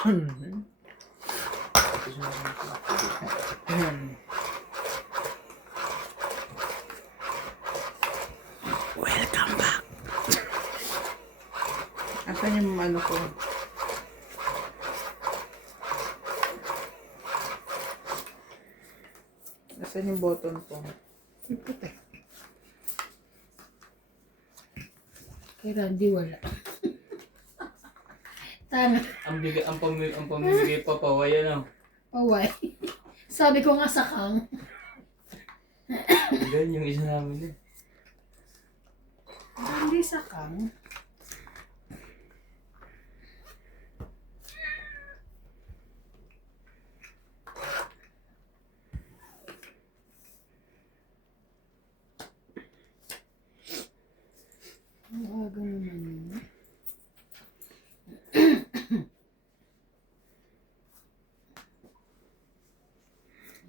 Welcome back. Asan yung ano ko? Asan yung button ko? Puti. Kay Randy wala. Tanga. Ang pamimigay pa paway ano. Paway. Sabi ko nga sakang. Ganyan yung isa namin eh. Randy sakang. Ang aga naman yun.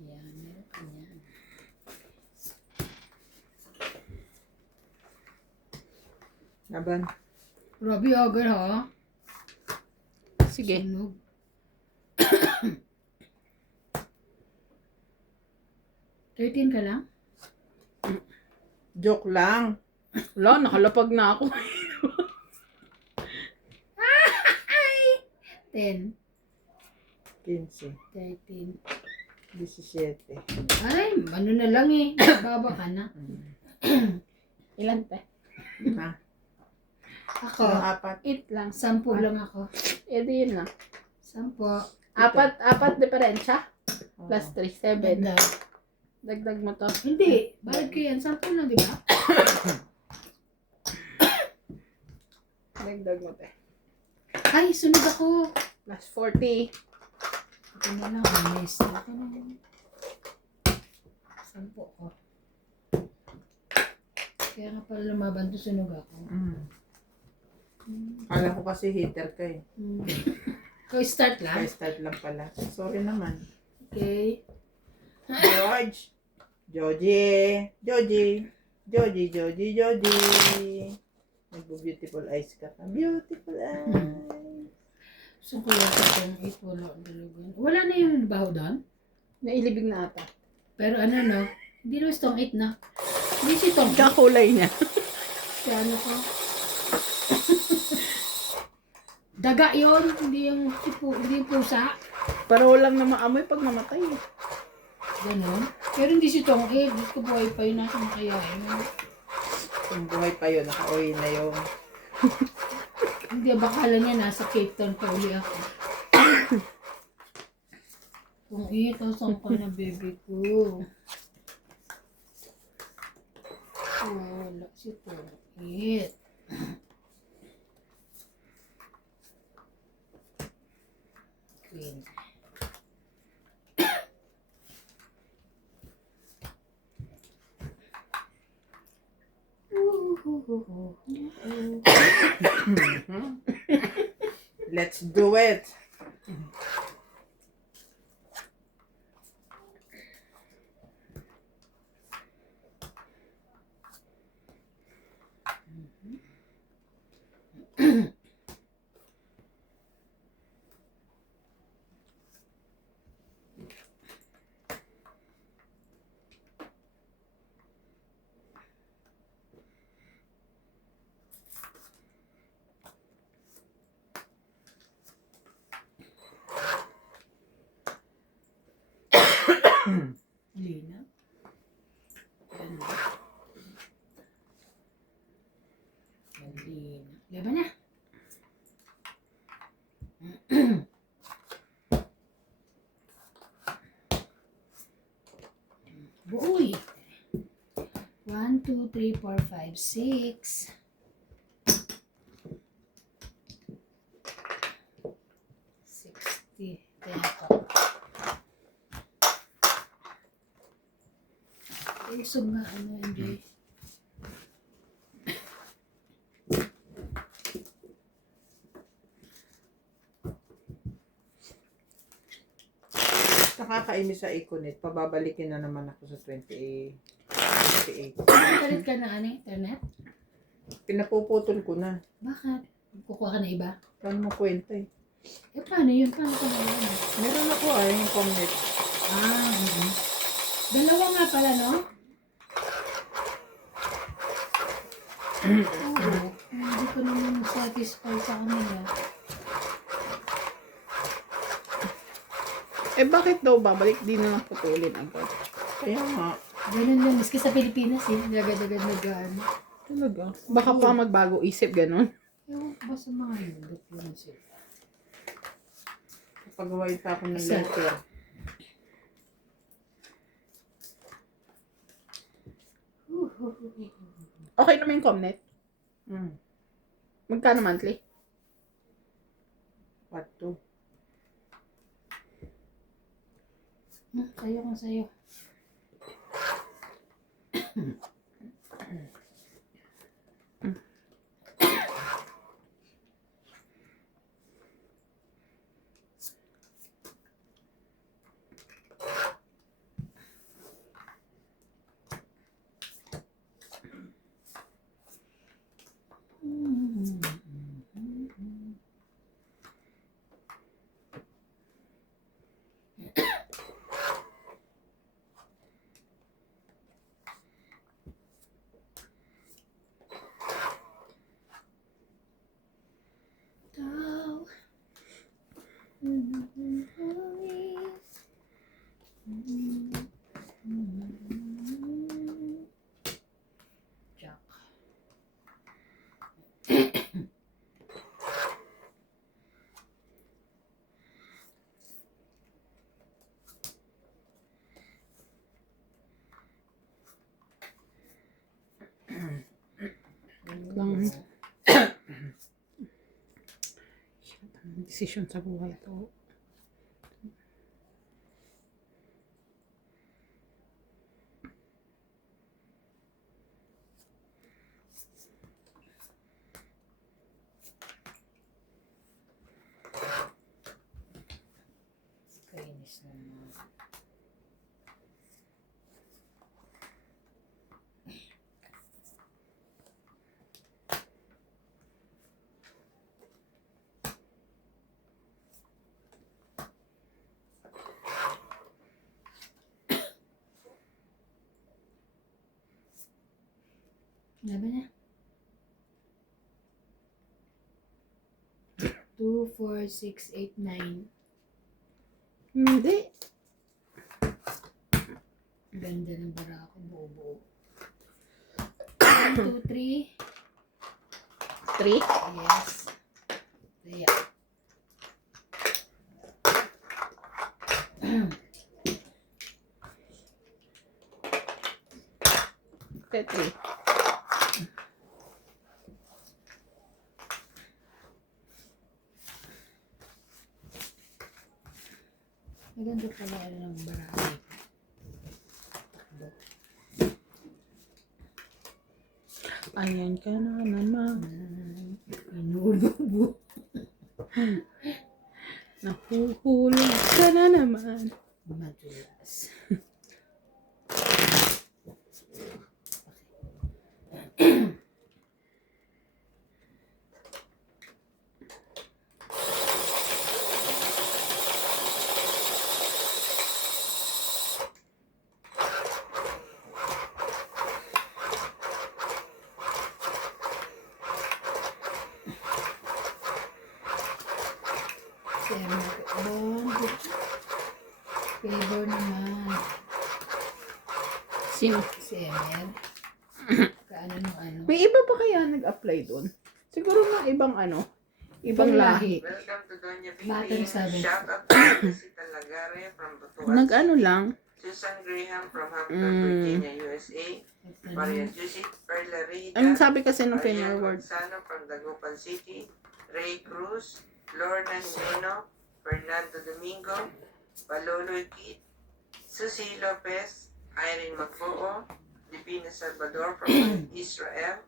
Yan, meron ka yan. Laban. Grabe aga ha. Sige. Sunog. $13 ka lang? Joke lang. Wala, nakalapag na ako. 10, 15, 13. 17. Ay, ano na lang eh. Baba ka na. Ilan pa? Ha? Ako, Yung apat. 8 lang. 10 lang ako. Eh, di yun lang. 10. Apat diferensya. Plus 3, 7. Dagdag. Dagdag mo to. Hindi, bayad ko yan. 10 lang, di ba? Dagdag mo to. Ay, sunod ako. Plus 40. Ito na lang, honest. Ito na lang. 10 ko. Kaya nga pala lumaban to, sunog ako. Kala ko kasi hater ka eh. So, start lang? Kaya start lang pala. Sorry naman. Okay. George. Joji. Joji. Joji, Joji, Joji. Nagbo-beautiful eyes ka. Beautiful eyes. So, kaya sa itong 8, wala dalagan. Wala na yung baho doon? Nailibig na ata. Pero ano no? Hindi na itong 8 na. Hindi si Tom. Kakulay niya. Kaya ano ko? Daga yun. Hindi yung hindi yung pusa. Pero walang na maamoy pag namatay eh. Ganon. Pero hindi si Tong Diyos ko buhay pa yun. Nasa makayain. Kung buhay pa yun, naka-uwi na yun. Hindi, bakala niya nasa Cape Town pa uli ako. Kung ito, saan ka na baby ko? Wala si Tong It. Queen. Let's do it. Lina. Lina. Laban na. Buoy. 1, 2, 3, 4, 5, 6. 60. Kaya ako. Usog nga ano, hindi. Nakakainis sa Econet. Pababalikin na naman ako sa 28. Palit ka na ano, internet? Pinapuputol ko na. Bakit? Kukuha ka na iba? Paano mo kwenta eh? Eh, paano yun? Paano ko nalaman? Meron ako yung comment. Ah, dalawa nga pala, no? Oo. Hindi ko naman satisfied sa kanila. Eh, bakit daw babalik? Di na lang putulin agad. Kaya nga. Ganun yun. Miski sa Pilipinas, eh. Agad-agad nag-ano. Talaga. Baka pa magbago isip, ganun. Ewan ko ba sa mga hindot yun sila? Pagawain pa ako ng Isa. letter. Okay naman yung Comnet. Hmm. Magkano monthly? What to? Sayo nga sayo. Jack. Lang. Decision sa buhay to. Kainis naman. Laban na. 2, 4, 6, 8, 9. Hindi. Ganda ng bara ako, buo-buo. 1, 2, 3. 3? Yes. Yeah. Okay, 3. Maganda pala ng bara. Ayan ka na naman. Inububo. Nahuhulog ka na naman. Madulas. Favor naman. Sino? Si Emer. Kaano nung ano. May iba pa kaya nag-apply doon? Siguro na ibang ano? Ibang lahi. Welcome to Doña Batang Vicky. sabi. Shout out to Sita Lagare from Butuan. Nag-ano lang? Susan Graham from Hampton, Virginia, USA. Maria Judith Perla Rita. Ang sabi kasi ng Ariel Fenorward. Gonzalo from Dagupan City. Ray Cruz. Lorna Jimeno. Fernando Domingo. Paloloy Kit. Susie Lopez. Irene Magbuo. Divina Salvador from Israel.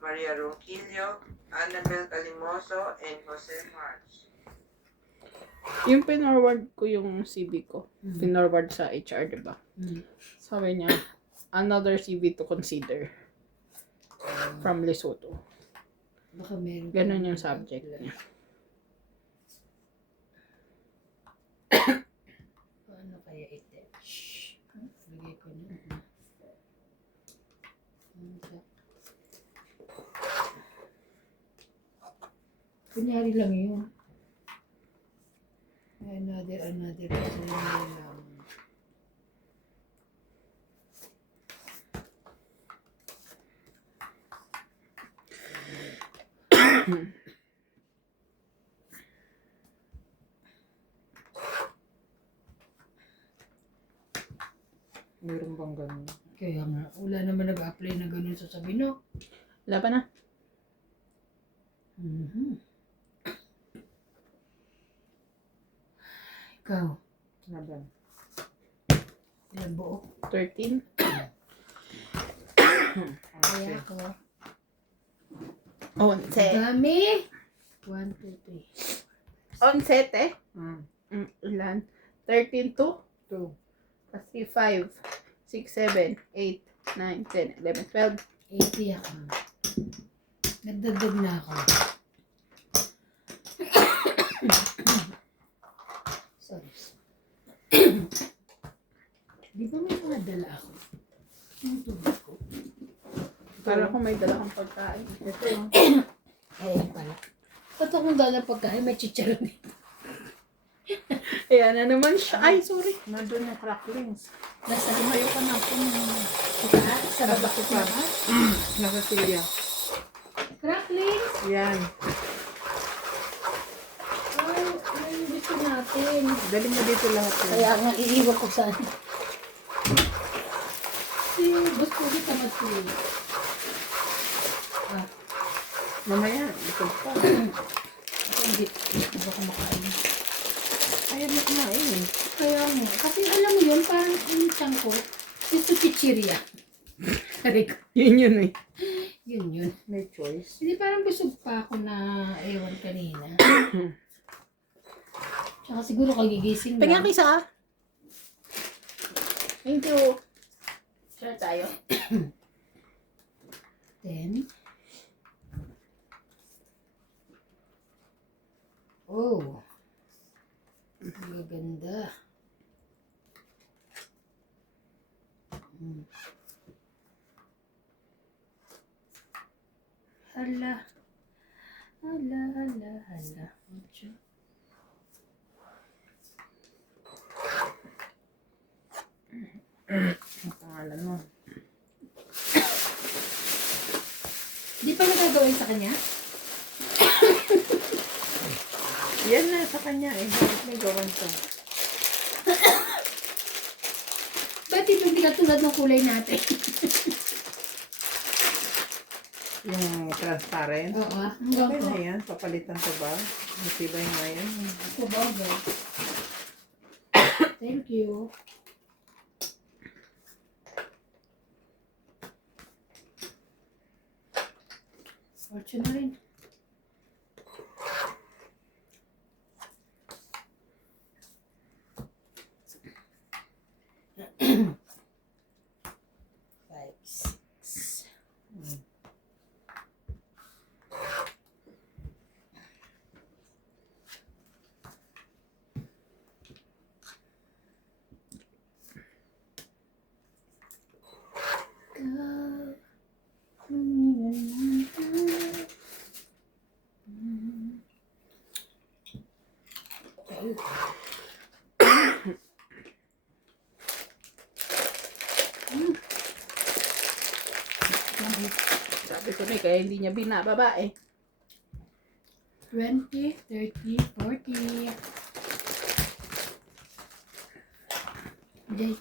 Maria Ronquillo. Annabel Calimoso. And Jose March. Yung pinorward ko yung CV ko. Mm. Pinorward sa HR, diba? Mm. Sabi niya, another CV to consider from Lesotho. Baka meron. Ganon yung subject niya. kaya itim. Shhh. Lagay ko na. Kunyari lang yun. Another. Kasi lang. Meron bang ganun? Kaya nga, wala naman nag-apply na ganun sa sabi, no? Wala pa na. Mhm. Ikaw, Laban. ilang buo? 13. Kaya ako. 11. Dami! 1, 2, 3. 11, eh. Mm. Ilan? 13 to? 2. Kasi 5, 6, 7, 8, 9, 10, 11, 12. 80 ako. Nagdagdag na ako. Sorry. Di ba may mga dala ako? Yung tubig ko. Para kung may dala kang pagkain. Ito. Ayun pala. Ba't akong dala pagkain? May chicharon dito. Ayan na naman siya. Ay, sorry. Nandun yung cracklings. Nasa limayo ka na ako ng kita. Sa baba ko pa. Nasa silya. Cracklings! Yan. Ay, gusto natin. Dali mo dito lahat yun. Kaya nga, iiwan ko sana. Si gusto ko tamad ko yun. Ah, Mamaya, ito pa. hindi. Hindi ba kumakain? Ayaw na kumain. Kaya nga. Kasi alam mo yun, parang yung tiyang ko, gusto chichirya. Sabi ko, Yun eh. yun. May choice. Hindi parang busog pa ako na ewan kanina. Tsaka siguro kagigising Tingnan lang. kisa. Thank you. Share tayo. 10. Oh. Ang ganda. Hala. Ocho. Ang pangalan mo. Di pa nagagawin sa kanya? Yan na sa kanya eh. Bakit may gawan to? Ba't ito hindi katulad ng kulay natin? Yung transparent. Oo. Okay na yan. Papalitan ko ba? Matibay nga yan. Ako bagay. Thank you. Fortune na rin. Five, six. Go. Sabi ko na kaya hindi niya binababa eh. 20, 30, 40. Jay.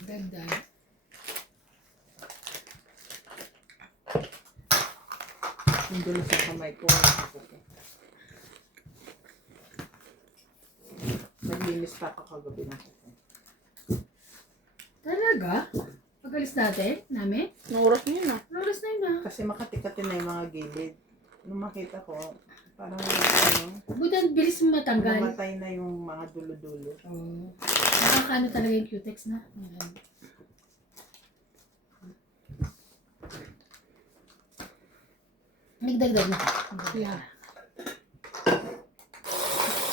Dagdag. Yung dulo sa kamay ko. Naglinis pa ako kagabi na ko. Talaga? Pag-alis namin? Anong oras niya na? Oras na yun ah. Kasi makatikatin na yung mga gilid. Nung makita ko, parang ano, Budan, bilis mo matanggal. namatay na yung mga dulo-dulo. Oh. Nakakaano talaga yung cutex na. Ayan. Nagdagdag na. Yeah.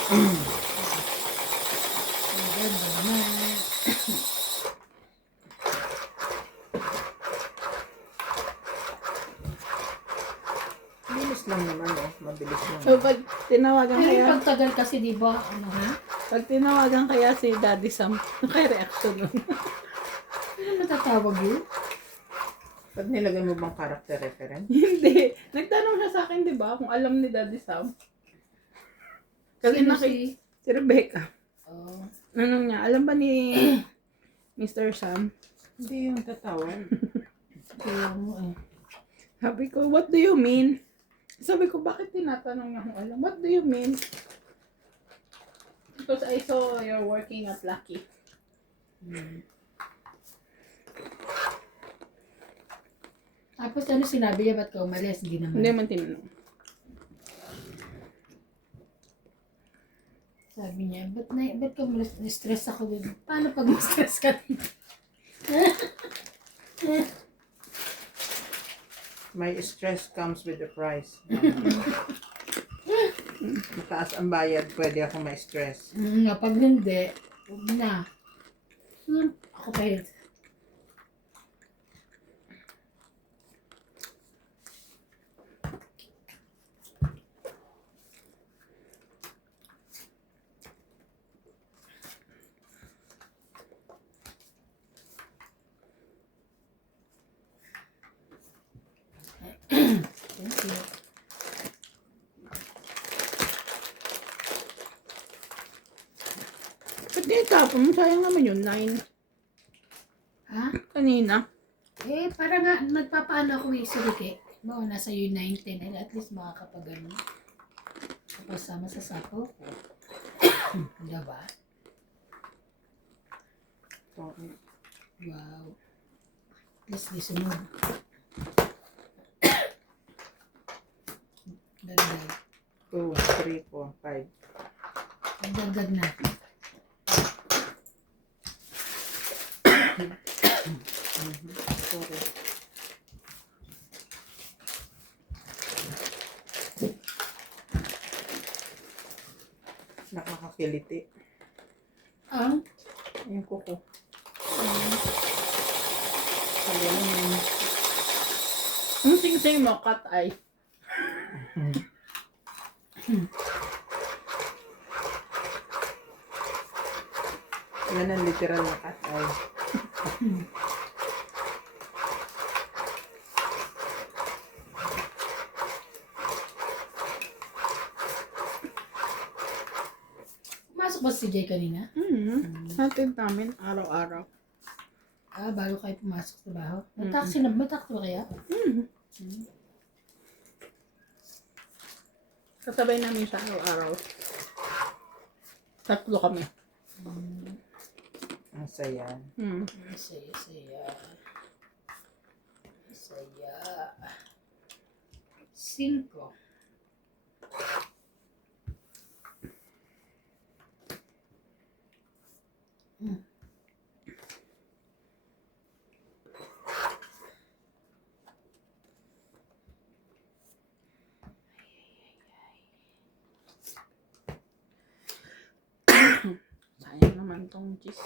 Ang ganda na. Bilis lang naman eh. Mabilis lang. So, pag tinawagan Pero kaya, yung pagtagal kasi, di ba, ano ha? pag tinawagan kaya si Daddy Sam, kaya reaction nun. Ano matatawag yun? Pag nilagay mo bang character reference? Hindi. Nagtanong siya sa akin, di ba, kung alam ni Daddy Sam. Kasi Sino si Rebecca. Oh. Ano niya, alam ba ni Mr. Sam? Hindi yung tatawag. Kaya mo eh. Sabi ko, what do you mean? Sabi ko, bakit tinatanong niya kung alam? What do you mean? Because I saw you're working at Lucky. Tapos ano sinabi niya, ba't ka umalis? Hindi naman. Hindi man tinanong. Sabi niya, ba't ka umalis? Na-stress ako din. Paano pag na-stress ka din? My stress comes with the price. Mataas ang bayad, pwede ako ma-stress. Pag hindi, huwag na. Ako kahit. Thank you. Ba't di tapon mo? Sayang naman yun, 9. Ha? Kanina. Eh, para nga, nagpapaano ako eh, surike. No, nasa yung 9, 10, eh, at least makakapagano. Kapasama sa sapo ko. Diba? Wow. At least di sunod. Dagdag. 2, 3, 4, 5. Dagdag na. Sorry. Nakakakiliti. Ang? Yung kuko. Ang sing-sing mo, cat eye. Yan ang literal na cat eye. Pumasok ba si Jay kanina? Hatid namin araw-araw. Ah, bago kayo pumasok sa baho. Mataksi na, matakto ba kaya? Kasabay namin siya araw-araw. Tatlo kami. Ang saya. Saya, saya. Saya. 5. Sayang naman tong cheese.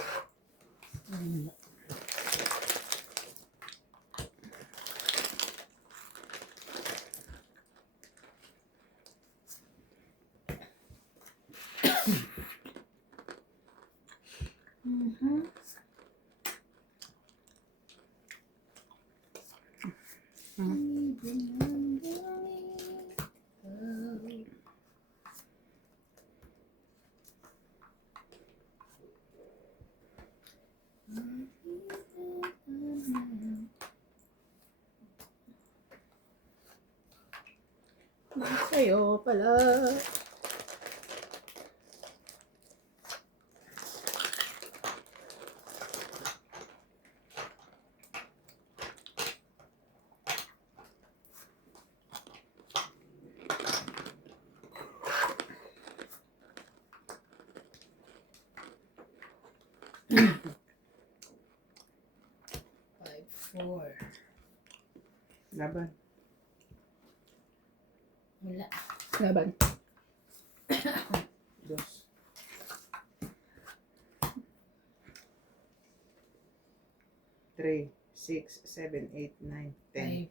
Sa'yo pala. Five, 4. Laban. Wala. Laban. Dos. 3, 6, 7, 8, 9, 10.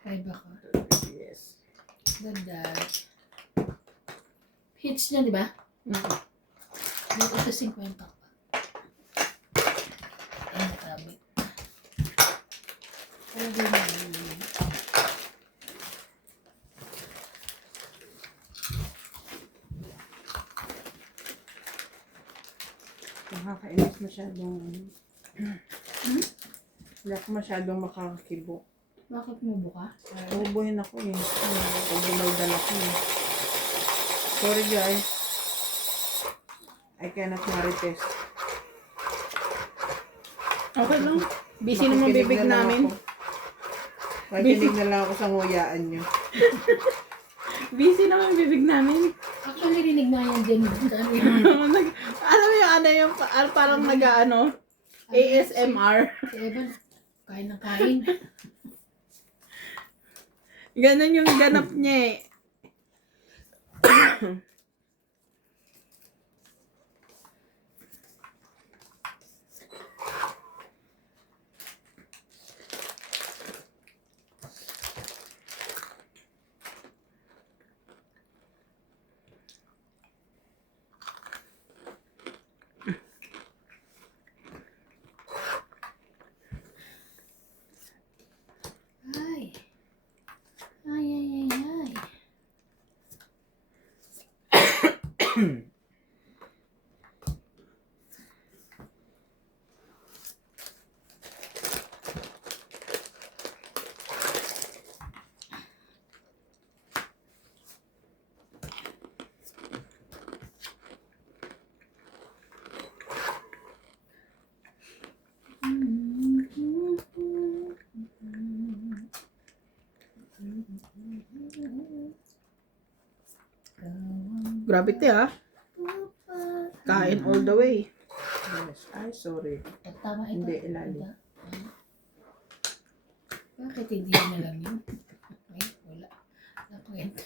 5 ako. Yes. Ganda. Hits niya, di ba? Dito sa 50 pa. Ay, nakabit. Talaga na. Nakakainis masyadong hindi ako masyadong makakakibo. Bakit mo buka? Uubuhin ako eh. Pag bumaldan ako eh. Sorry guys. I cannot marites. Okay lang. Busy naman Makikinig bibig na lang namin. ako. Makikinig na lang ako sa nguyaan nyo. Busy naman bibig namin. Actually, rinig nga yan din. Alam mo yung ano yung parang nag-ano, ASMR. Si Evan, kain ng kain. Ganon yung ganap niya eh. Ay. Ay, ay, ay, ay. Gravity ah. Kain all the way. Yes. Ay, sorry. Tama ito. Hindi, ilalim. Bakit hindi na lang yun? Ay, wala. Nakwenta.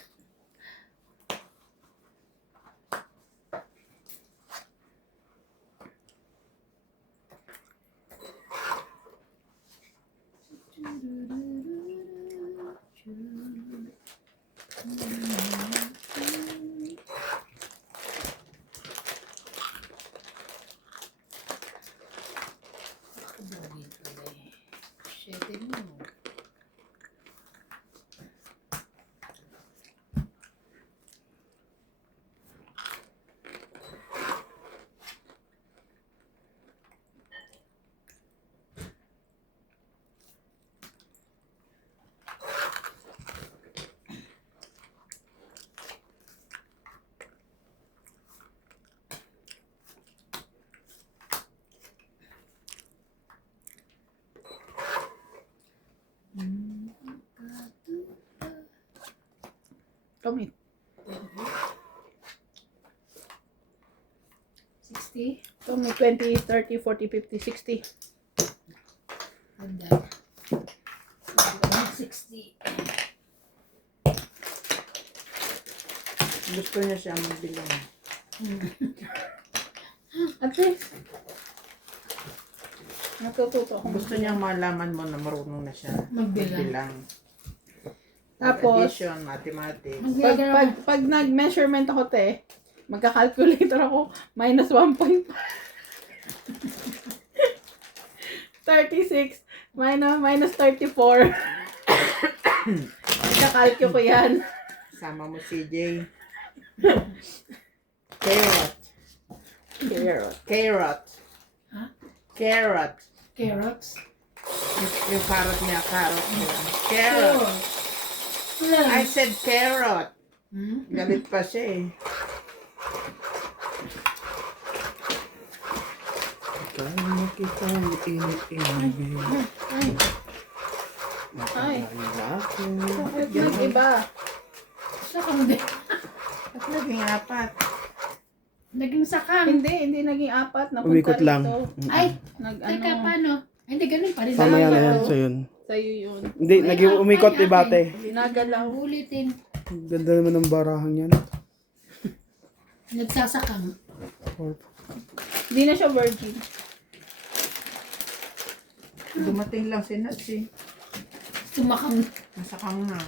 Kamit. 60. Kamit 20, 30, 40, 50, 60. Ganda. 60. Gusto niya siya magbilang. At least, natututo ako. Gusto niya malaman mo na marunong na siya Magbilang. Tapos, addition, mathematics. pag nag-measurement ako te, magka-calculator ako, minus 1.5. 36, minus 34. Magka-calcu ko yan. Sama mo CJ. Carrot. Carrot. Carrot. Ha? Carrot. Carrots. Yung carrot niya, carrot niya. Carrot. I said carrot. Hmm? Galit pa siya eh. Kaya kita ang init-init. Ay. Ako. Bakit nag-iba? Saka mo din. At naging apat. Naging sakang. Hindi naging apat. Napunta Umikot lang. rito. Ay, Nag-ano. teka, paano? Ay, hindi, ganun pa rin. Mamaya na yan Oo. sa yun. Sa'yo yun. Hindi, Ay, naging okay, umikot okay. ibate. Ginagalaw. Ulitin. Ganda naman ng barahang yan. Nagsasakang. Hindi na siya virgin. Dumating lang si Nats eh. Sumakang. Masakang na.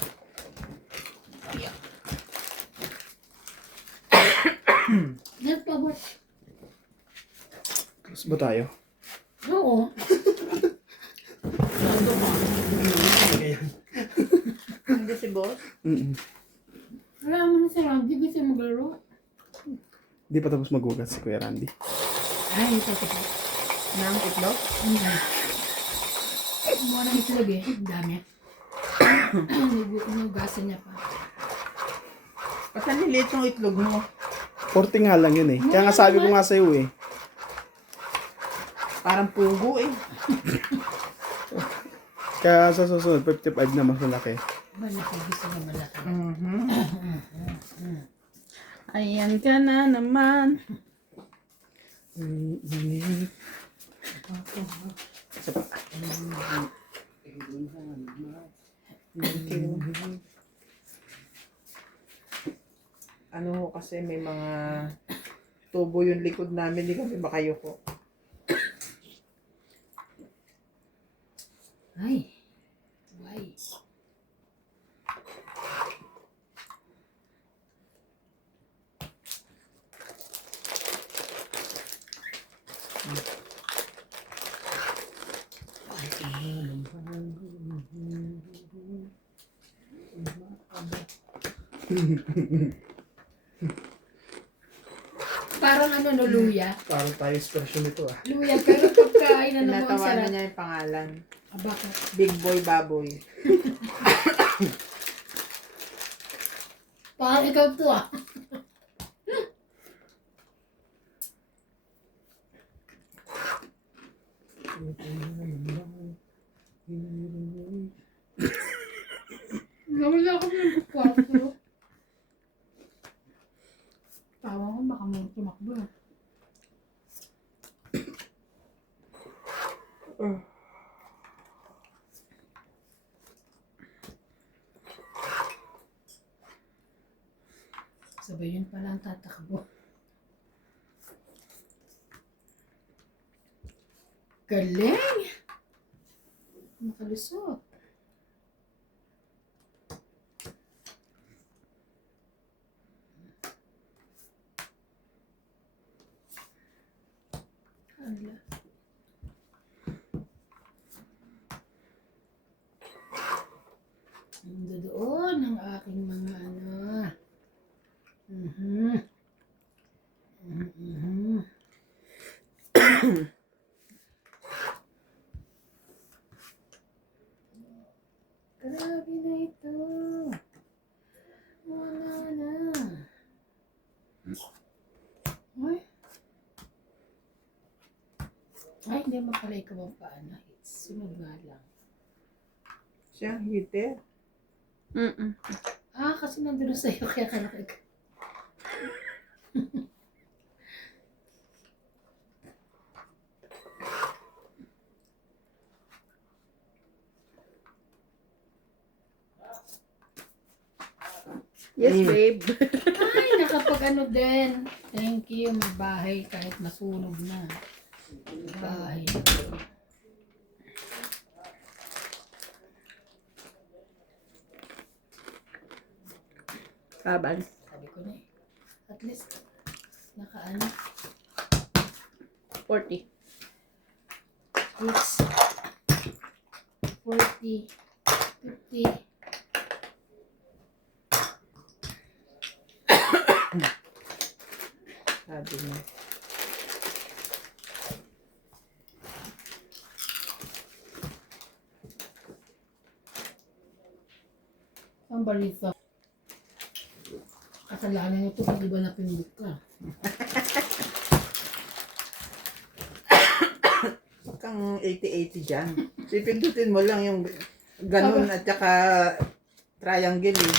Nagpabot. Close ba tayo? Oo. Hindi si boss? Wala mo na si Randy kasi maglaro. Hindi pa tapos magugat si Kuya Randy. Ay, ito. Nang itlog? Muna ng itlog eh. Ang dami. Inugasan niya pa. Ba't naliliit yung itlog mo? 40 nga lang yun eh. Kaya nga sabi ko nga sa'yo eh. Parang pugo eh. Kaya sa susunod, 55 na mas malaki. Malaki. Gusto niya malaki. Ayan ka na naman. Thank you. Ano kasi may mga tubo yung likod namin, hindi kami makayuko. Ay. Why? Parang ano no, luya. Parang tayo special nito ah. Luya, pero pagkain na naman ang Tinatawanan sarap. niya yung pangalan. Ah, bakit? Big Boy Baboy. Parang ikaw to ah. Nawala ako ng kwarto. Tawa ko baka may tumakbo. Sabay yun pala ang tatakbo. Galing! Makalusot. Ala. Doon ang aking mga ano. Grabe na ito. Wala na. Ay, hindi mo pala ikaw ang paano. Sunod nga lang. Siya, heater. Ah, kasi nandun sa'yo kaya ka Yes, babe. Ay, nakapag-ano din. Thank you. May bahay kahit masunog na. May bahay. Kaban. Sabi ko na eh. At least, nakaano. 40. It's 40, 50. Sabi niya. Ang balita. Kasalanan nito pag iba na pinindot ka. Huwag kang 80-80 dyan. Pipindutin mo lang yung ganun at saka triangle eh.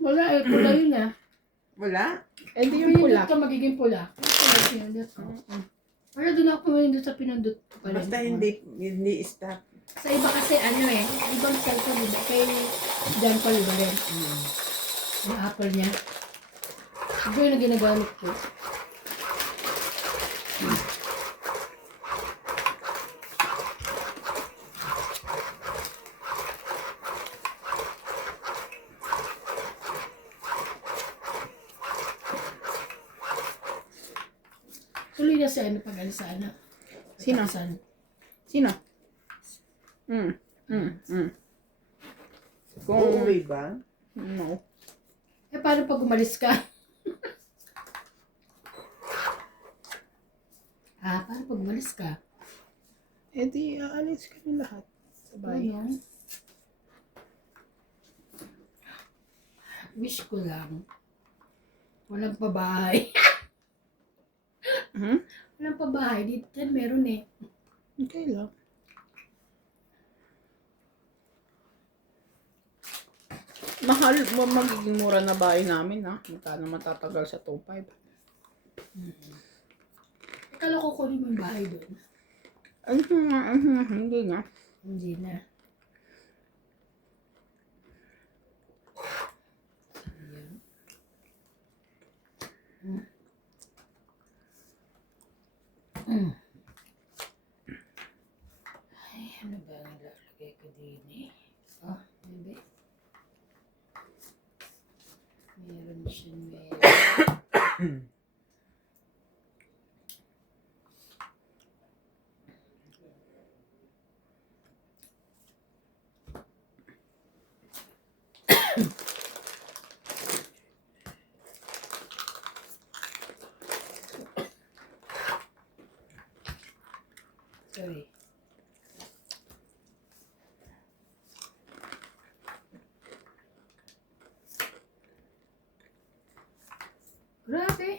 Wala eh, pula yun ah. Wala? Eh, di Yung yung pula. ka magiging pula. Pula pinindot ko. Wala doon ako pinindot sa pinindot ko pala. Basta hindi stop. Sa iba kasi ano eh, ibang cellphone iba. Kay John Paul iba rin. Yung Apple niya. Ito yung ginagamit ko. uuwi na si ano pag alis sa ano. Sino? Tapusan. Sino? Kung, Uuwi ba? no. Eh, paano pag umalis ka? Paano pag umalis ka? Eh di, aalis kami lahat sa bayan. Ano? Wish ko lang. Walang pabahay. Hmm? Walang pabahay. Dito meron eh. Okay lang. Mahal, magiging mura na bahay namin, ha? Magkano matatagal sa 2.5? Akala ko kunin mo yung bahay doon. Hindi na. Hindi na. Ay, ano ba ang lalagay ko din eh? Bebe. Meron siya, meron. Sorry. Grabe.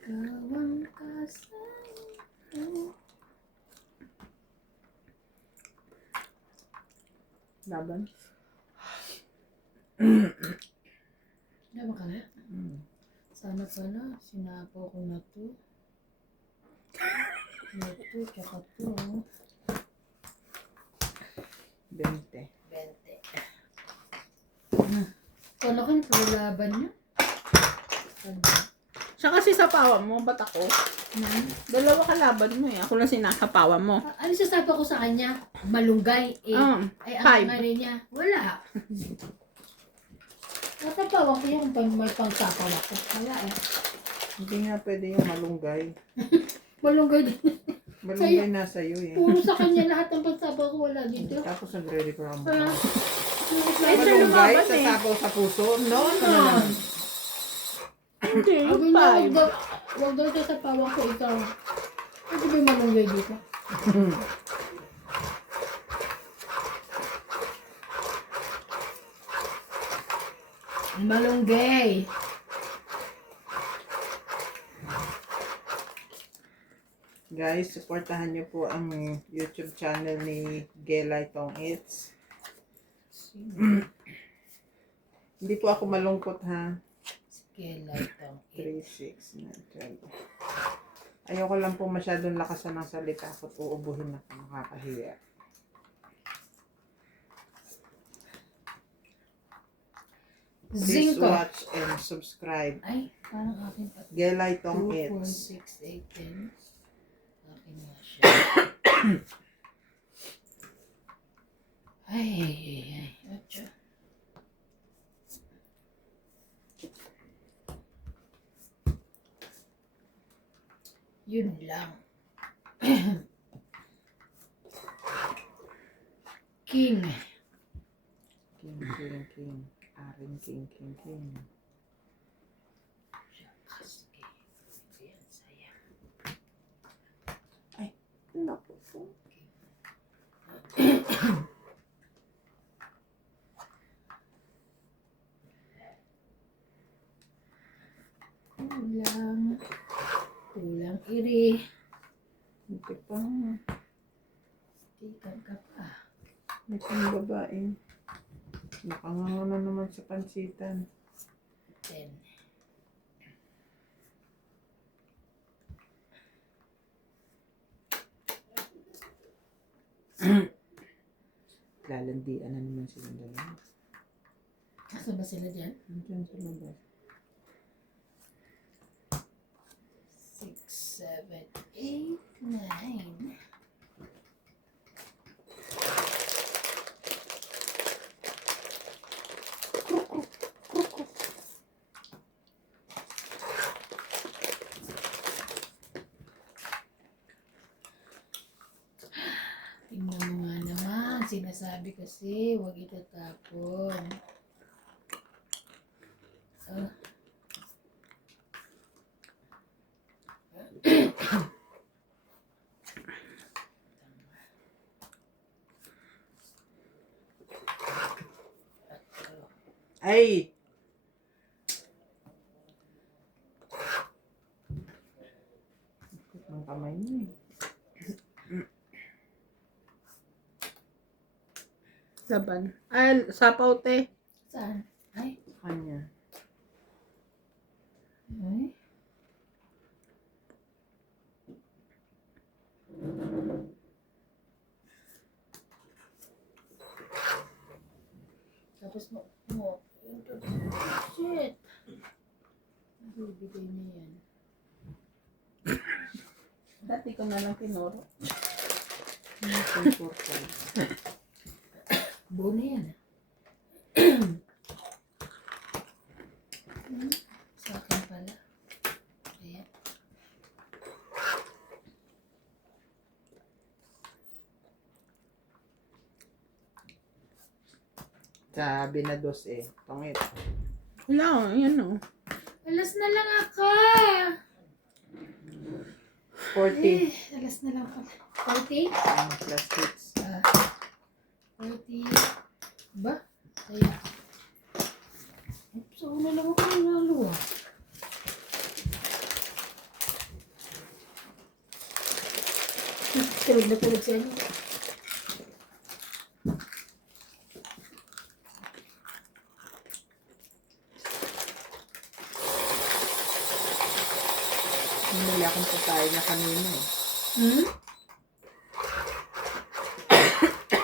Kawang kasama. Laban. Diba ka na? Sana pala, sinapo ko na to. Ito, tsaka to. 20. 20. Kala ko yung laban niya. Siya kasi sapawan mo, ba't ako? Dalawa kalaban mo eh. Ako lang sinasapawan mo. Ano sasabi ko sa kanya? Malunggay. Eh, ay, ang 5. nga rin niya. Wala. Natapawan ko yung may pangsapaw ako. Wala eh. Hindi nga pwede yung malunggay. Malunggay din. Malunggay nasa iyo eh. Puro sa kanya lahat ng pangsapaw ko wala dito. Tapos nagre-reklamo Ah, ka. Eh, siya Malunggay lumaban sa eh. sabaw sa puso? No, no, Ano? no. Hindi, Sabi yung niya, 5. wag daw sasapawan ko ikaw. Ano ba yung malunggay dito? Malunggay. Guys, supportahan niyo po ang YouTube channel ni Gelay Tong Eats. Hindi po ako malungkot ha. Skelay tong 3, 6, 9, 12. Ayoko lang po masyadong lakasan ng salita ko. Uubuhin ako. Nakakahiya. Please Zinco. watch and subscribe. Ay, parang akin pa. Gelay Tong 2, 4, Eats. 6, 8, 10. Akin nga siya. Ay. Atcha. Yun lang. King. King. Aring king. Sige. Yan, saya. Naku po. Tulang iri. Hindi pa. Tikan ka pa. May pang babae. Nakanganga naman sa pansitan. 10. Lalandian na naman silang dalawa. Asa ba sila dyan? Nandiyan sa labas. 6, 7, 8, 9. Tingnan mo nga naman. Sinasabi kasi, huwag itatapon. Ah. Ay! Ang kamay niya eh. Laban. Ay, sapaw te. Saan? Ay, Kanya. ay. Tapos shit. Bibigay niya yan. Dati ko na lang tinuro. Buo na yan. Sa akin pala. Ayan. Sabi na dos eh. Pangit. Wala, yan o. Alas na lang ako! 40. Alas na lang ako. 40? Plus 40. Ba? Kaya. Oops, sa una lang ako nanalo ah. Tulog na tulog siya niyo. Hindi akong pagkain na kanina eh. Hmm?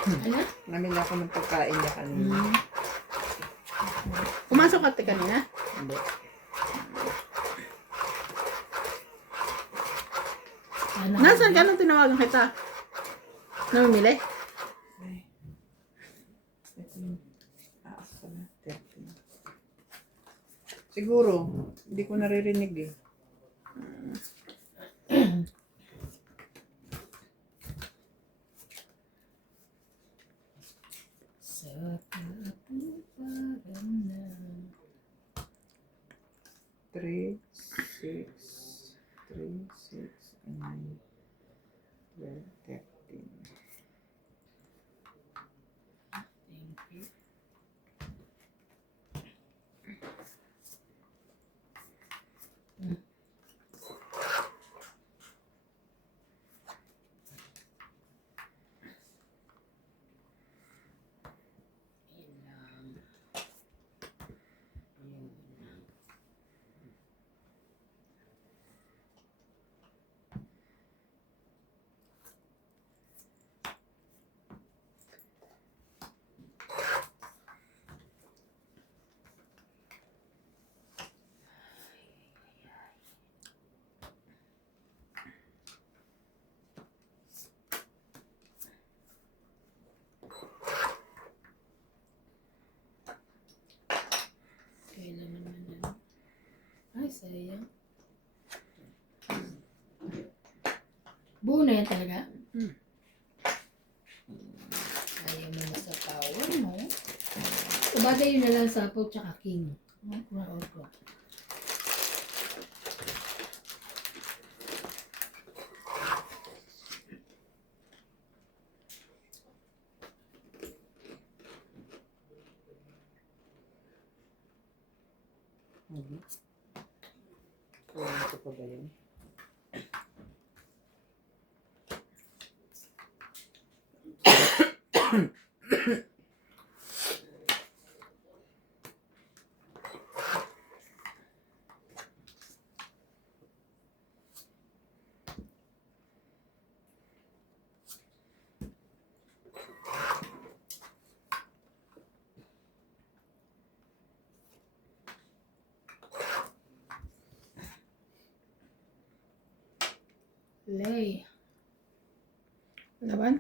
Ano? Namili ako ng pagkain niya kanina. Pumasok ka te kanina? Hindi. Ano? Nasaan ka nung tinawagan kita? Namimili? Ay. Ito yung taas pala. 13. Siguro, hindi ko naririnig eh. Sa katuparan na 3, 6, 3, 6, 9, 12, 13. thank you. Ilang. Yun. Kailan naman ano? Ay, sayang. Buo na yan talaga? Ayaw mo na sa power mo. Sabagay yun na lang sa sapaw tsaka king. Wow, ko. Kulang ko pa ba yun? Play. Laban?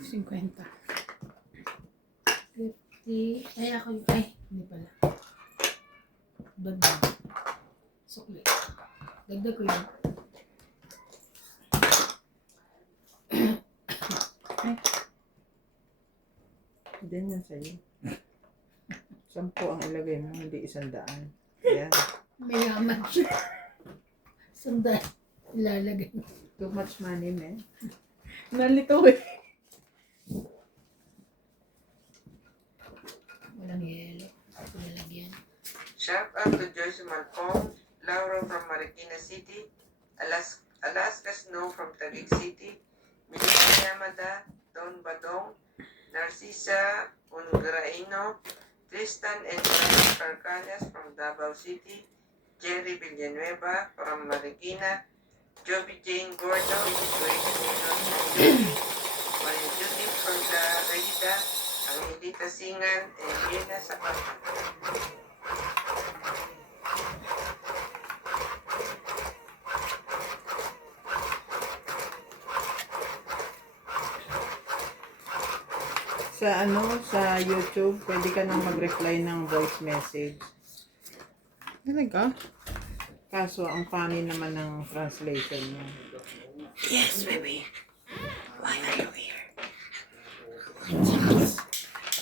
Cinquenta. 50. Ay, ako yung... Ay, hindi pala. Dagdag. Sukli. Dagdag ko yun. Din yan sa'yo. 10 ang ilagay mo, hindi 100. Yan. Mayaman siya. Sandal. Ilalagay. Too much money, man. Nalito eh. Walang yelo. Ilalagyan. Shout out to Joyce Malcom, Lauro from Marikina City, Alaska Snow from Taguig City, Melissa Yamada, Don Badong, Narcisa Ungraino, Tristan and Ryan Carcanas from Davao City, Jerry Villanueva from Marikina, Joby Jane Gordon, Grace Nilon, Maria Judith from La Reyda, Angelita Singan, and Yena Zapata. Sa YouTube, pwede ka nang mag-reply ng voice message. Talaga? Kaso, ang funny naman ng translation niya. Yes, baby. Why are you here?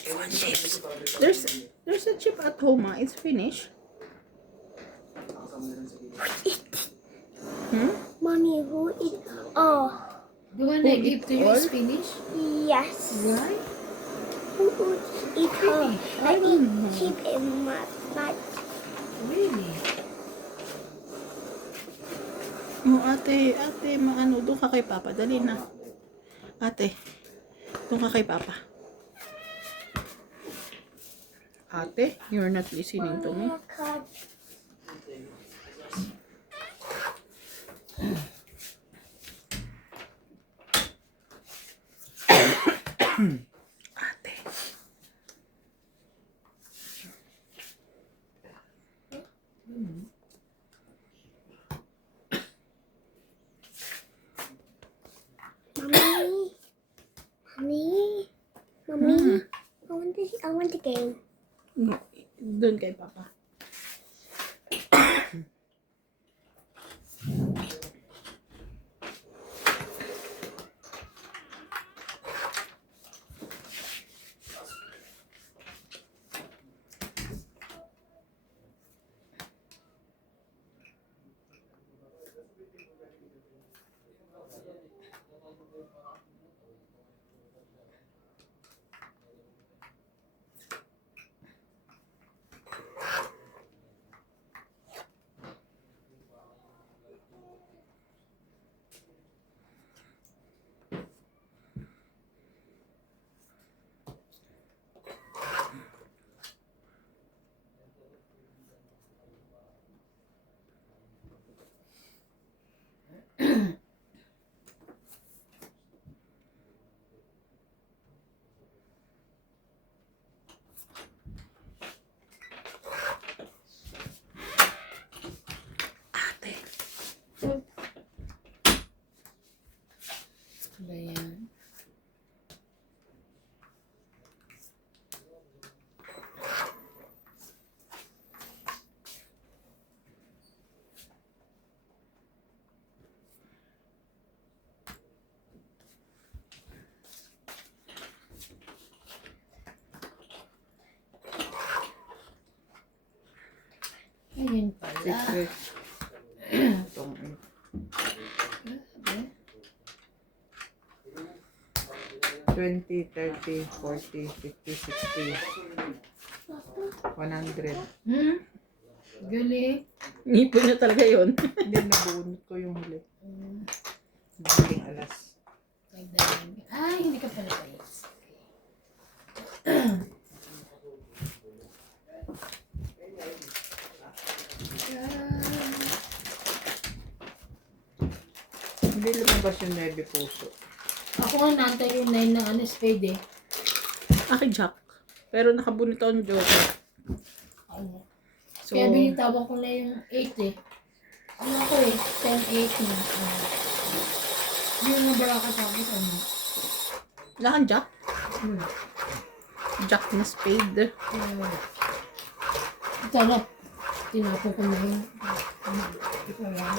You want chips? There's a chip at home, It's finished. Mommy, who eat all? The one I gave to you is finished? Yes. Right? Who eat all? I don't eat know. chip in my Really? Oh, ate, maano, doon ka kay Papa. Dali na. Ate, doon ka kay Papa. Ate, you're not listening to me. Ate. Mommy, I want the game. No, doon kay Papa. Ba yan? Ayun pala. Secret. Itong, Grabe. 20, 30, 40, 50, 60, 100. Galing. Ngipon na talaga yun. Hindi, nabunot ko yung huli. Huling alas. Dagdagan. Ay, hindi ka pala guys. Hindi lumabas yung 9 puso. Ako nga naantay yung 9 na ano, spade eh. Akin Jack. Pero nakabunot ako ng Joker. Ano. So, Kaya binitawan ko na yung 8 eh. Ano ako eh, 10-8 na. Hindi mo baraka sa akin, ano. wala kang Jack? Hmm. Jack na spade. Ito na. Tinapon ko na yun. Ito yan.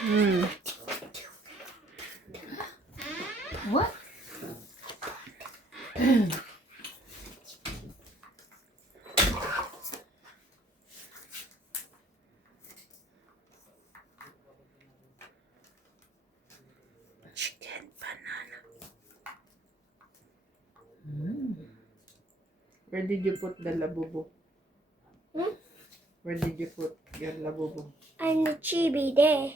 Hmm. What? Chicken banana. Where did you put the labubo? Hmm? Where did you put your labubo? And the chibi there.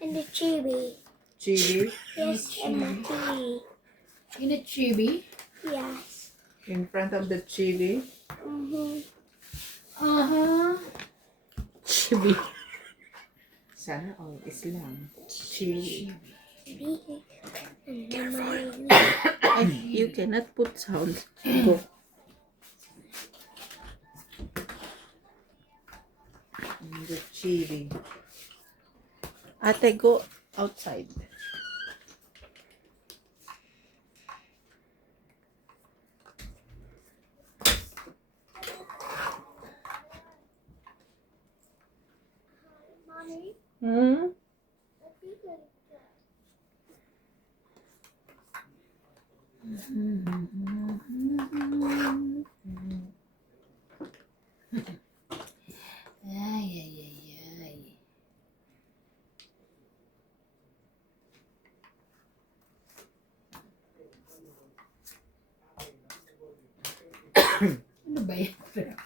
And the chibi. Chili Yes, and the tea. In a chibi? Yes. in front of the chili. Mm-hmm. Uh-huh. Chibi. Sana all Islam. Chili. And then my Ay, you cannot put sounds. Go. And the chili. Ate, go outside. mommy. Hmm? Ay, ay, ay, ay. Ano ba yan? Taga-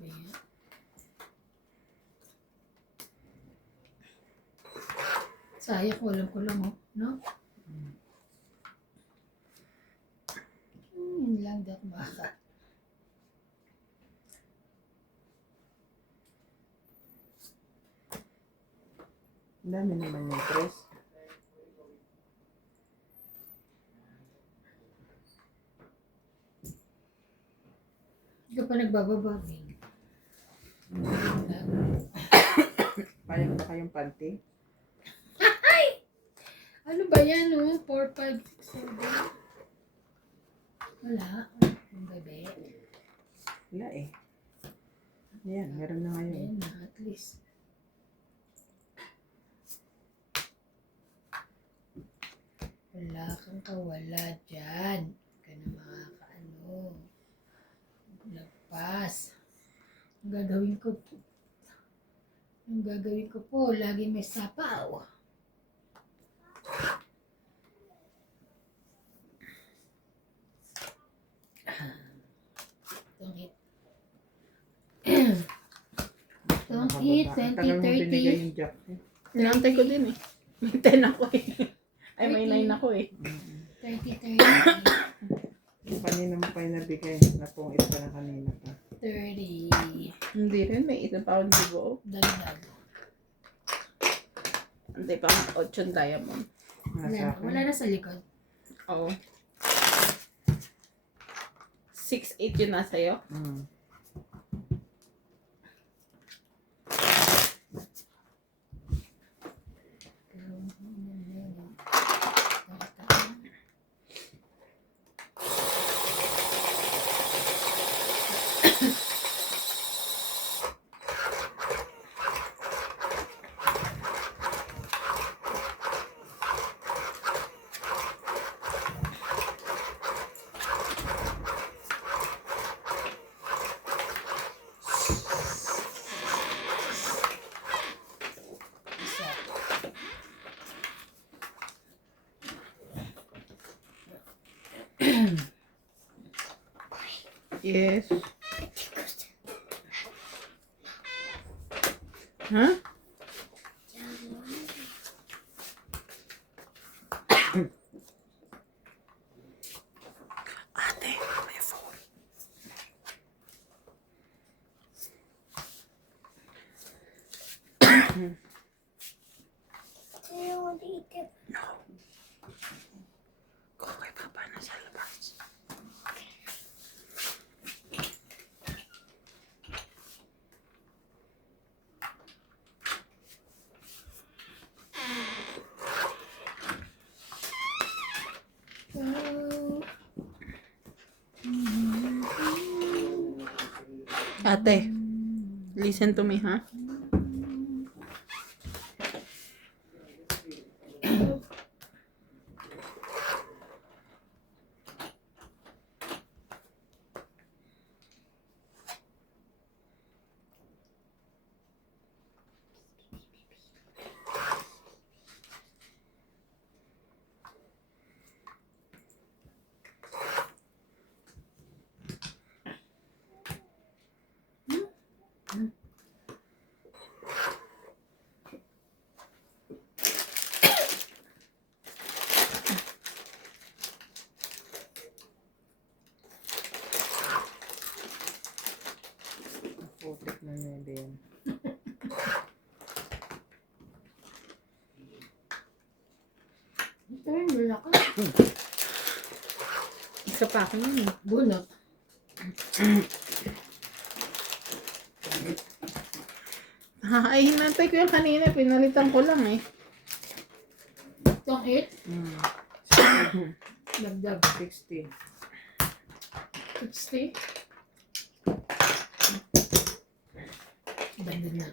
ba yan? Sayang ko, alam ko lang, oh. No? Yun lang, di ako makaka. Ang dami naman yung press. Hindi ka pa nagbababa, Bing. Payag ba kayong panty? Ano ba yan, oh? 4, 5, 6, 7. Wala. Yung bebe. Wala eh. Ayan, meron na ngayon. Ayan na, at least. Wala kang kawala dyan. Huwag ka na makakaano. Lagpas. Ang gagawin ko po, lagi may sapaw. Don't eat. Don't eat, Ang tagal mo binigay 20, 30. yung jack. Inantay ko din eh. May 10 ako eh. Ay, may 9 ako eh. 30, 30. Yung kanina mo pa yung nabigay. Napungit pa na kanina pa. 30. Hindi rin, may isang pa akong dibo. Dagdag. Antay pa akong 8 diamond. Wala na sa likod. Oo. 6-8 yun nasa iyo. Mm. Yes. Huh? Ate, may phone. Do you want to eat it? Ko kay Papa na sa labas. Ate, listen to me, ha? Putik na niya din. Ito yung bulak. Isa pa akin yun eh. Bulak. Ay, hinantay ko yung kanina. Pinalitan ko lang eh. Itong 8. Hmm. Dagdag. 60. 60. Dagdag na.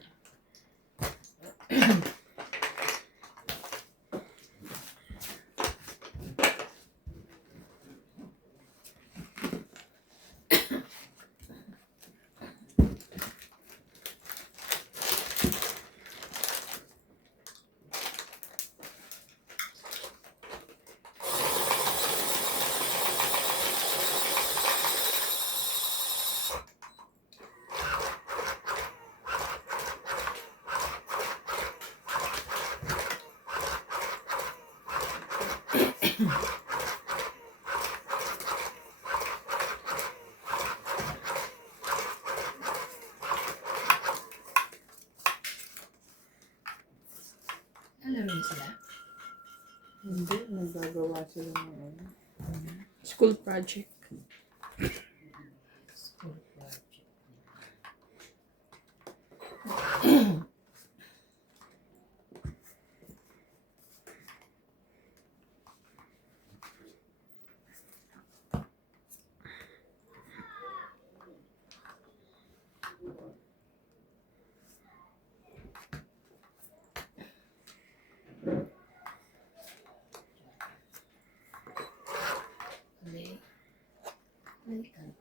Alaro na sila. Hindi, nagagawa sila ng ano. School project. School project. Okay. Welcome.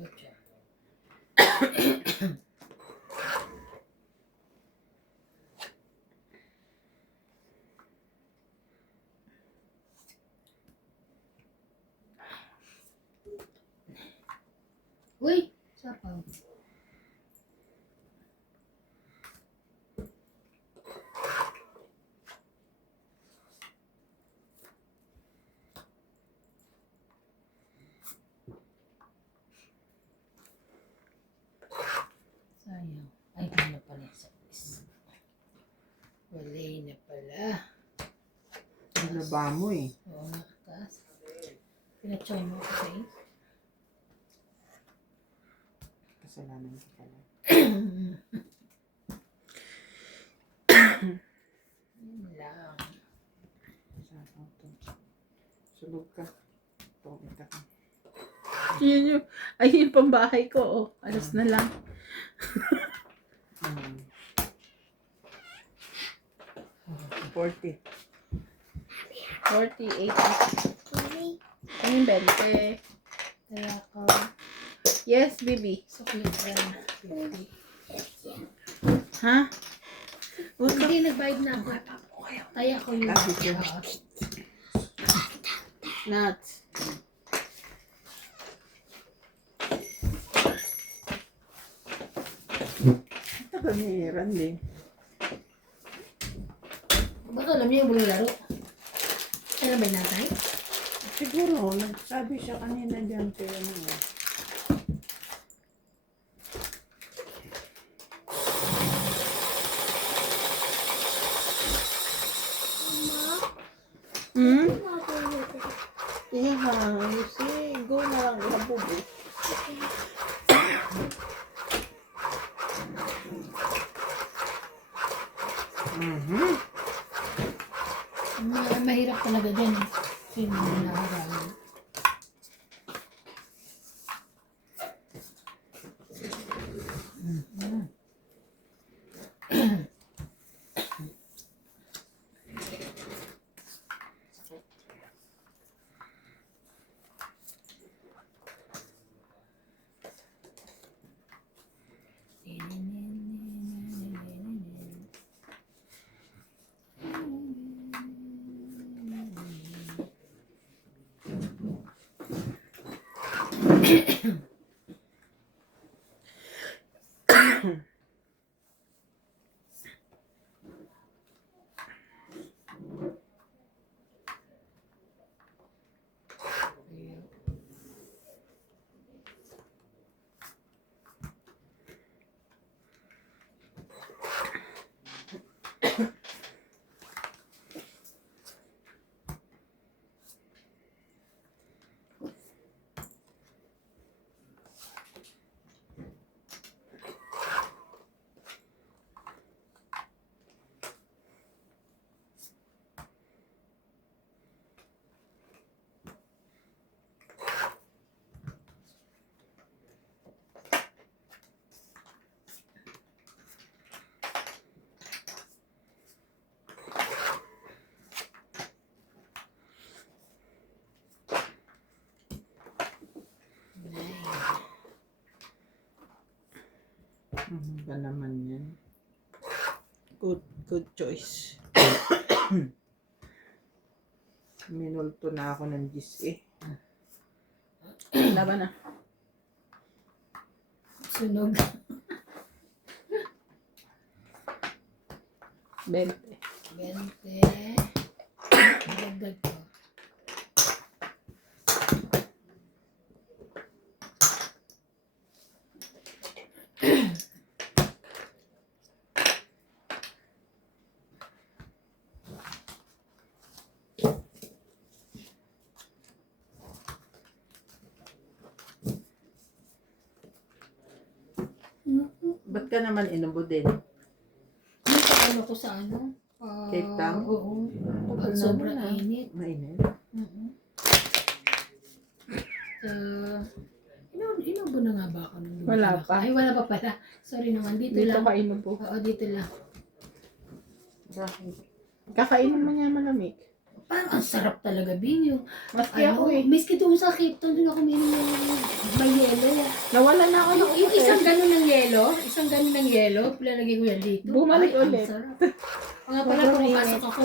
Good job. Uy! Sapaw. Sayang. Ay, wala pala yung service. Wala na pala. Nilaba mo eh. Oo nga, taas. Pinatsaw mo ako sa iyo. Kasalanan ko pala. Yun lang. Sulog ka. Pumita ka. Yun yung, ay yung pambahay ko, oh. Alas na lang. Hmm. 40. 40, 80. Ano yung 20? Kaya ako, Yes, baby. sukli ka na. Ha? Huwag ka. Hindi, nagbayad na ako. Kaya ako yung... Sabi ko. Nuts. Tagal ni Randy. Baka alam niya yung buong laro. Alam ba yung natay? Siguro, nagsabi siya kanina dyan kaya ano. Hmm? Yeah, you see, go na lang, ihabog eh. Mhm. Mahirap talaga dyan. Sino yung nakaralan. Ba naman yan? Good choice. Minulto na ako ng 10 eh. Laban na. Sunog. 20. 20. Dagdag ko. Ba't ka naman inubo din? May paano ko sa ano? Cape Town? Oo. Pag Tagal sobrang naman, ah. init. Mainit. Inubo na nga ba ako nung dumating Wala ako? pa. Ay, wala pa pala. Sorry naman. Dito Dito lang. ka inubo. Oo, dito lang. Bakit? Kakainom mo niya malamig. Parang ang sarap talaga, Bing. Yung, Maski ako eh. miski doon sa Cape Town, doon ako minum yung may yelo. Nawala na ako ng Yung isang ganun ng yelo, pinalagay ko yan dito. Bumalik Ay, ang ulit. sarap. O nga pala, pumapasok ako,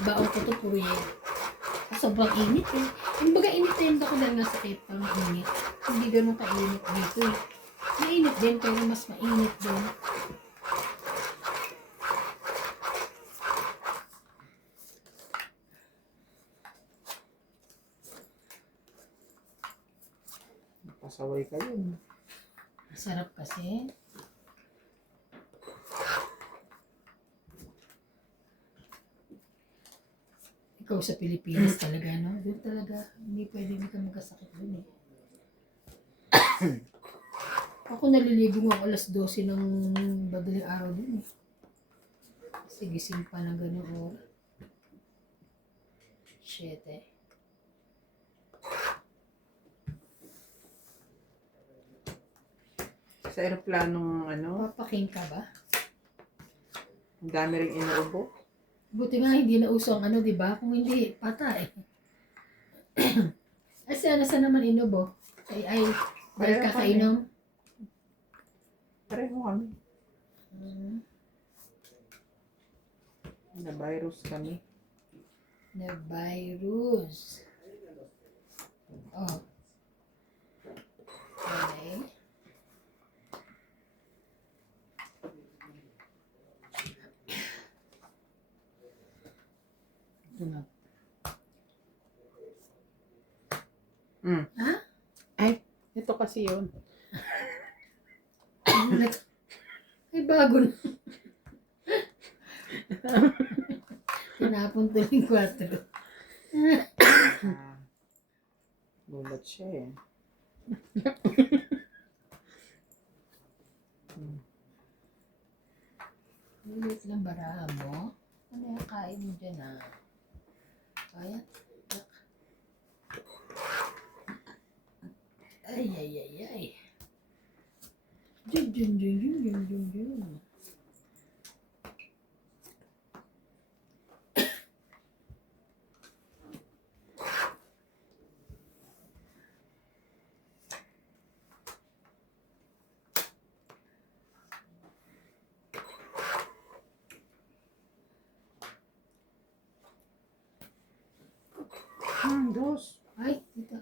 baon ko to, puro yelo. Sobrang init eh. Yung baga init din ako dahil nga sa Cape Town, init. Hindi ganun kainit dito eh. Mainit din, pero mas mainit din. Pasaway ka yun. Sarap kasi. Ikaw sa Pilipinas talaga, no? Doon talaga, hindi pwede ka magkasakit doon eh. Ako naliligo nga ako alas 12 ng madaling araw doon eh. Kasi gising pa ng ganun oras. 7. Sa aeroplanong ano, Papaking ka ba? ang dami rin inuubo. Buti nga hindi na uso ang ano, di ba? Kung hindi, patay. Ay, saan naman inubo? Ay, dahil Pareho kakainom. Pareho kami. Hmm, Na virus kami. na virus. Oh. Okay. Ito na. Mm. Ito kasi yun. Ay, bago na. Tinapon to yung 4. Ah, gulat siya eh. Lilit lang baraha mo. Ano yung kain mo dyan Kaya? Ay, ay, ay, ay. Jun, jun, jun, jun, jun, jun, jun. Dos. Ay, dito.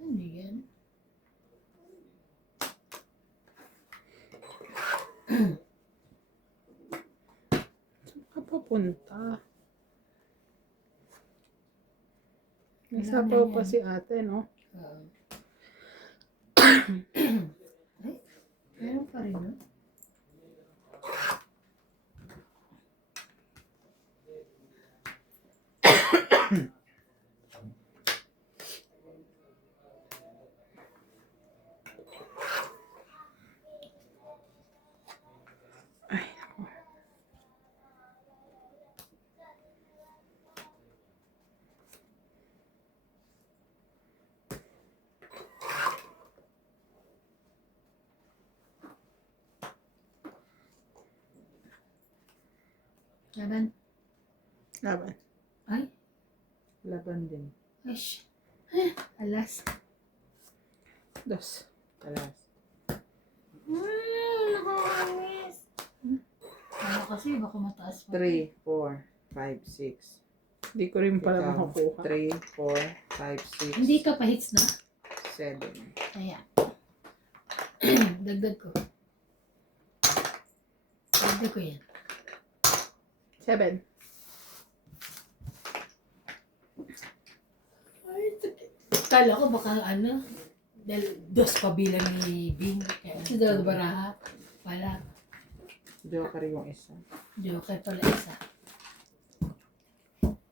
Ano yan? Saan ka papunta? Wala Nasapaw na pa yan. si ate, no? Ay, meron pa rin, no? Laban. Laban. Ay, Laban din. ash. Alas. Dos. Kalas. Nakakamiss. Ano kasi, baka mataas pa. 3, 4, 5, 6. Hindi ko rin pala makukuha. 3, 4, 5, 6. Hindi ka pa hits na? 7. Kaya. Dagdag ko. Dagdag ko yan. 7. Ay, kala ko baka ano, dahil dos pa bilang ni Bing. Kaya si Dado Baraha pala. Joker yung isa. Joker pala isa.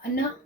Ano?